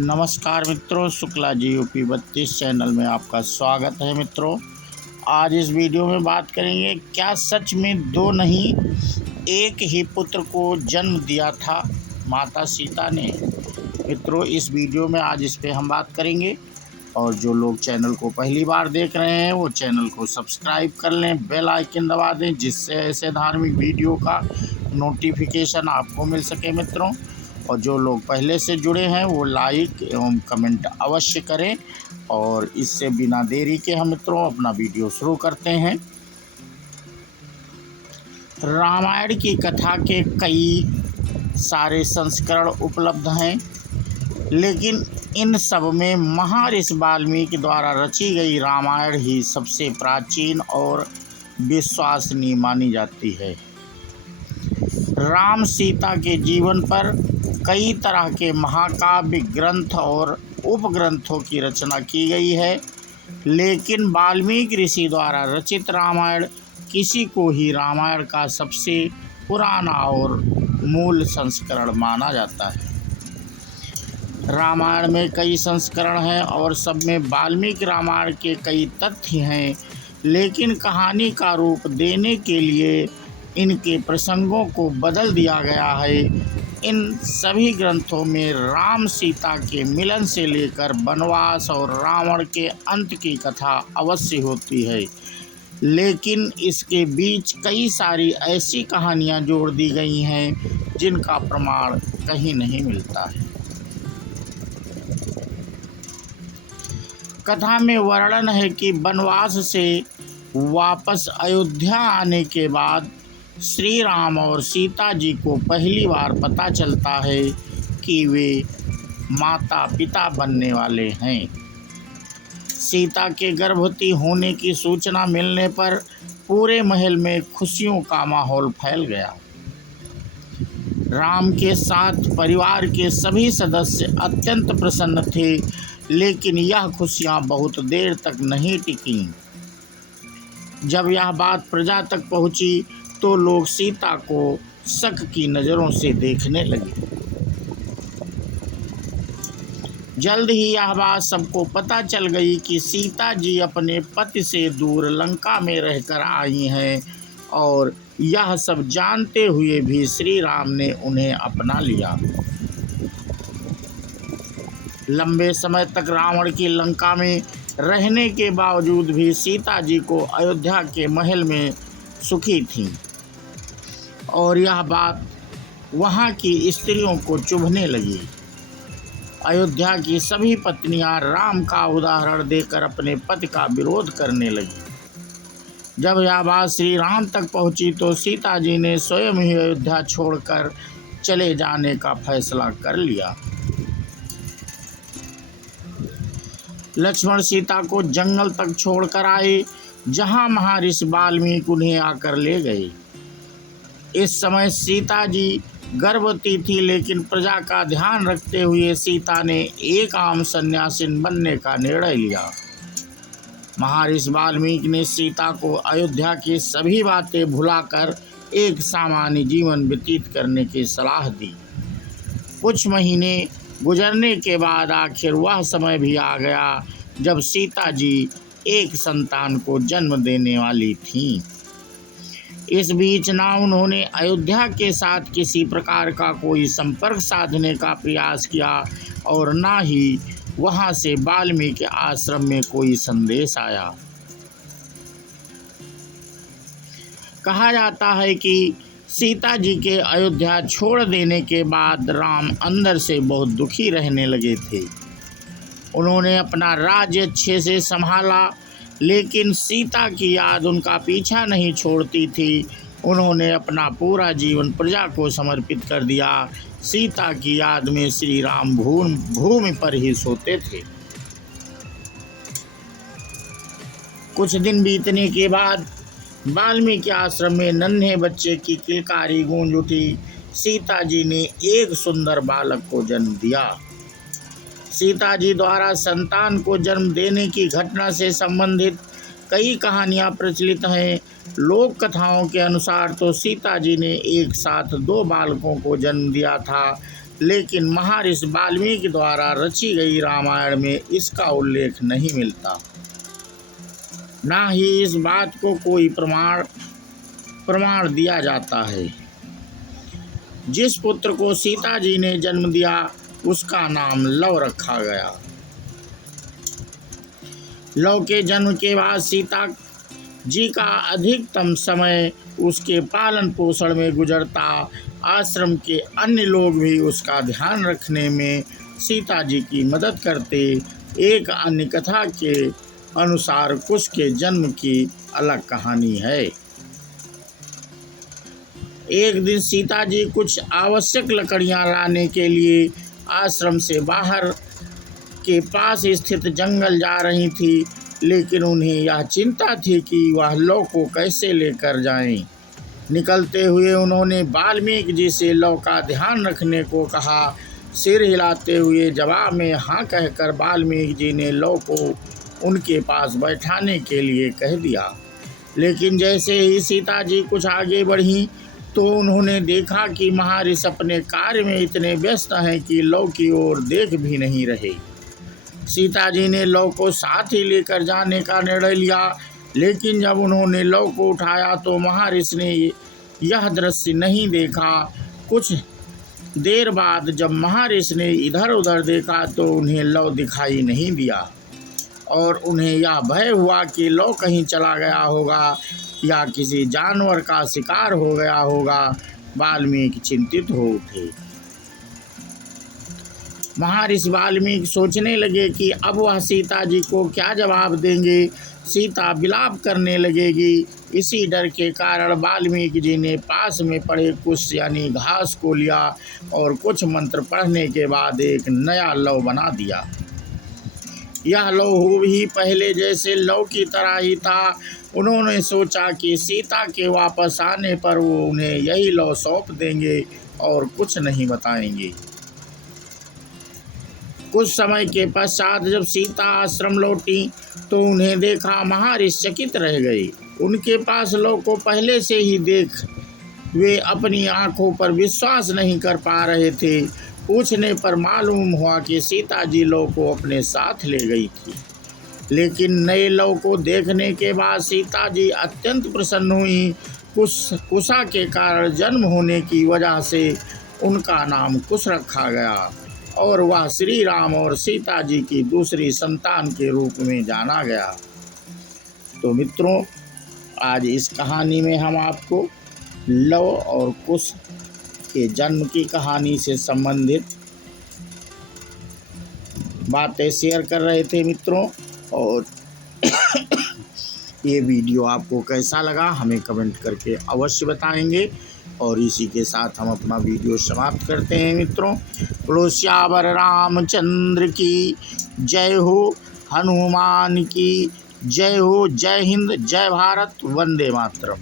नमस्कार मित्रों, Shukla ji UP 32 channel में आपका स्वागत है। मित्रों, आज इस वीडियो में बात करेंगे, क्या सच में दो नहीं एक ही पुत्र को जन्म दिया था माता सीता ने। मित्रों, इस वीडियो में आज इस पे हम बात करेंगे, और जो लोग चैनल को पहली बार देख रहे हैं वो चैनल को सब्सक्राइब कर लें, बेल आइकन दबा दें, जिससे ऐसे धार्मिक वीडियो का नोटिफिकेशन आपको मिल सके। मित्रों, और जो लोग पहले से जुड़े हैं वो लाइक एवं कमेंट अवश्य करें। और इससे बिना देरी के हम मित्रों अपना वीडियो शुरू करते हैं। रामायण की कथा के कई सारे संस्करण उपलब्ध हैं, लेकिन इन सब में महर्षि वाल्मीकि द्वारा रची गई रामायण ही सबसे प्राचीन और विश्वसनीय मानी जाती है। राम सीता के जीवन पर कई तरह के महाकाव्य ग्रंथ और उपग्रंथों की रचना की गई है, लेकिन वाल्मीकि ऋषि द्वारा रचित रामायण किसी को ही रामायण का सबसे पुराना और मूल संस्करण माना जाता है। रामायण में कई संस्करण हैं और सब में वाल्मीकि रामायण के कई तथ्य हैं, लेकिन कहानी का रूप देने के लिए इनके प्रसंगों को बदल दिया गया है। इन सभी ग्रंथों में राम सीता के मिलन से लेकर वनवास और रावण के अंत की कथा अवश्य होती है, लेकिन इसके बीच कई सारी ऐसी कहानियां जोड़ दी गई हैं जिनका प्रमाण कहीं नहीं मिलता है। कथा में वर्णन है कि वनवास से वापस अयोध्या आने के बाद श्री राम और सीता जी को पहली बार पता चलता है कि वे माता पिता बनने वाले हैं। सीता के गर्भवती होने की सूचना मिलने पर पूरे महल में खुशियों का माहौल फैल गया। राम के साथ परिवार के सभी सदस्य अत्यंत प्रसन्न थे, लेकिन यह खुशियां बहुत देर तक नहीं टिकीं। जब यह बात प्रजा तक पहुंची तो लोग सीता को शक की नज़रों से देखने लगे। जल्द ही यह बात सबको पता चल गई कि सीता जी अपने पति से दूर लंका में रहकर आई हैं, और यह सब जानते हुए भी श्री राम ने उन्हें अपना लिया। लंबे समय तक रावण की लंका में रहने के बावजूद भी सीता जी को अयोध्या के महल में सुखी थीं, और यह बात वहाँ की स्त्रियों को चुभने लगी। अयोध्या की सभी पत्नियां राम का उदाहरण देकर अपने पति का विरोध करने लगी। जब यह बात श्री राम तक पहुंची तो सीता जी ने स्वयं ही अयोध्या छोड़कर चले जाने का फैसला कर लिया। लक्ष्मण सीता को जंगल तक छोड़कर आए, जहां महर्षि वाल्मीकि उन्हें आकर ले गए। इस समय सीता जी गर्भवती थी, लेकिन प्रजा का ध्यान रखते हुए सीता ने एक आम सन्यासिन बनने का निर्णय लिया। महर्षि वाल्मीकि ने सीता को अयोध्या की सभी बातें भुलाकर एक सामान्य जीवन व्यतीत करने की सलाह दी। कुछ महीने गुजरने के बाद आखिर वह समय भी आ गया जब सीता जी एक संतान को जन्म देने वाली थीं। इस बीच ना उन्होंने अयोध्या के साथ किसी प्रकार का कोई संपर्क साधने का प्रयास किया, और ना ही वहां से वाल्मीकि आश्रम में कोई संदेश आया। कहा जाता है कि सीता जी के अयोध्या छोड़ देने के बाद राम अंदर से बहुत दुखी रहने लगे थे। उन्होंने अपना राज्य अच्छे से संभाला, लेकिन सीता की याद उनका पीछा नहीं छोड़ती थी। उन्होंने अपना पूरा जीवन प्रजा को समर्पित कर दिया। सीता की याद में श्री राम भूमि पर ही सोते थे। कुछ दिन बीतने के बाद वाल्मीकि आश्रम में नन्हे बच्चे की किलकारी गूंज उठी। सीता जी ने एक सुंदर बालक को जन्म दिया। सीता जी द्वारा संतान को जन्म देने की घटना से संबंधित कई कहानियां प्रचलित हैं। लोक कथाओं के अनुसार तो सीता जी ने एक साथ दो बालकों को जन्म दिया था, लेकिन महर्षि वाल्मीकि द्वारा रची गई रामायण में इसका उल्लेख नहीं मिलता। ना ही इस बात को कोई प्रमाण दिया जाता है। जिस पुत्र को सीता जी ने जन्म दिया उसका नाम लव रखा गया। लव के जन्म के बाद सीता जी का अधिकतम समय उसके पालन पोषण में गुजरता। आश्रम के अन्य लोग भी उसका ध्यान रखने में सीता जी की मदद करते। एक अन्य कथा के अनुसार कुश के जन्म की अलग कहानी है। एक दिन सीता जी कुछ आवश्यक लकड़ियां लाने के लिए आश्रम से बाहर के पास स्थित जंगल जा रही थी, लेकिन उन्हें यह चिंता थी कि वह लौ को कैसे लेकर जाएं। निकलते हुए उन्होंने वाल्मीकि जी से लौ का ध्यान रखने को कहा। सिर हिलाते हुए जवाब में हाँ कहकर वाल्मीकि जी ने लौ को उनके पास बैठाने के लिए कह दिया। लेकिन जैसे ही सीता जी कुछ आगे बढ़ी तो उन्होंने देखा कि महर्षि अपने कार्य में इतने व्यस्त हैं कि लौ की ओर देख भी नहीं रहे। सीता जी ने लौ को साथ ही लेकर जाने का निर्णय लिया, लेकिन जब उन्होंने लौ को उठाया तो महर्षि ने यह दृश्य नहीं देखा। कुछ देर बाद जब महर्षि ने इधर उधर देखा तो उन्हें लौ दिखाई नहीं दिया और उन्हें यह भय हुआ कि लौ कहीं चला गया होगा या किसी जानवर का शिकार हो गया होगा। वाल्मीकि चिंतित हो उठे। महर्षि वाल्मीकि सोचने लगे कि अब वह सीता जी को क्या जवाब देंगे। सीता विलाप करने लगेगी। इसी डर के कारण वाल्मीकि जी ने पास में पड़े कुश यानी घास को लिया और कुछ मंत्र पढ़ने के बाद एक नया लौ बना दिया। यह लौ ही पहले जैसे लौ की तरह ही था। उन्होंने सोचा कि सीता के वापस आने पर वो उन्हें यही लौ सौंप देंगे और कुछ नहीं बताएंगे। कुछ समय के पश्चात जब सीता आश्रम लौटी तो उन्हें देखा महर्षि चकित रह गए। उनके पास लौ को पहले से ही देख वे अपनी आंखों पर विश्वास नहीं कर पा रहे थे। पूछने पर मालूम हुआ कि सीता जी लौ को अपने साथ ले गई थी। लेकिन नए लौ को देखने के बाद सीता जी अत्यंत प्रसन्न हुई। कुशा के कारण जन्म होने की वजह से उनका नाम कुश रखा गया और वह श्री राम और सीता जी की दूसरी संतान के रूप में जाना गया। तो मित्रों, आज इस कहानी में हम आपको लव और कुश के जन्म की कहानी से संबंधित बातें शेयर कर रहे थे मित्रों। और ये वीडियो आपको कैसा लगा हमें कमेंट करके अवश्य बताएंगे। और इसी के साथ हम अपना वीडियो समाप्त करते हैं मित्रों। बोलो श्यावर रामचंद्र की जय हो, हनुमान की जय हो। जय हिंद, जय भारत, वंदे मातरम।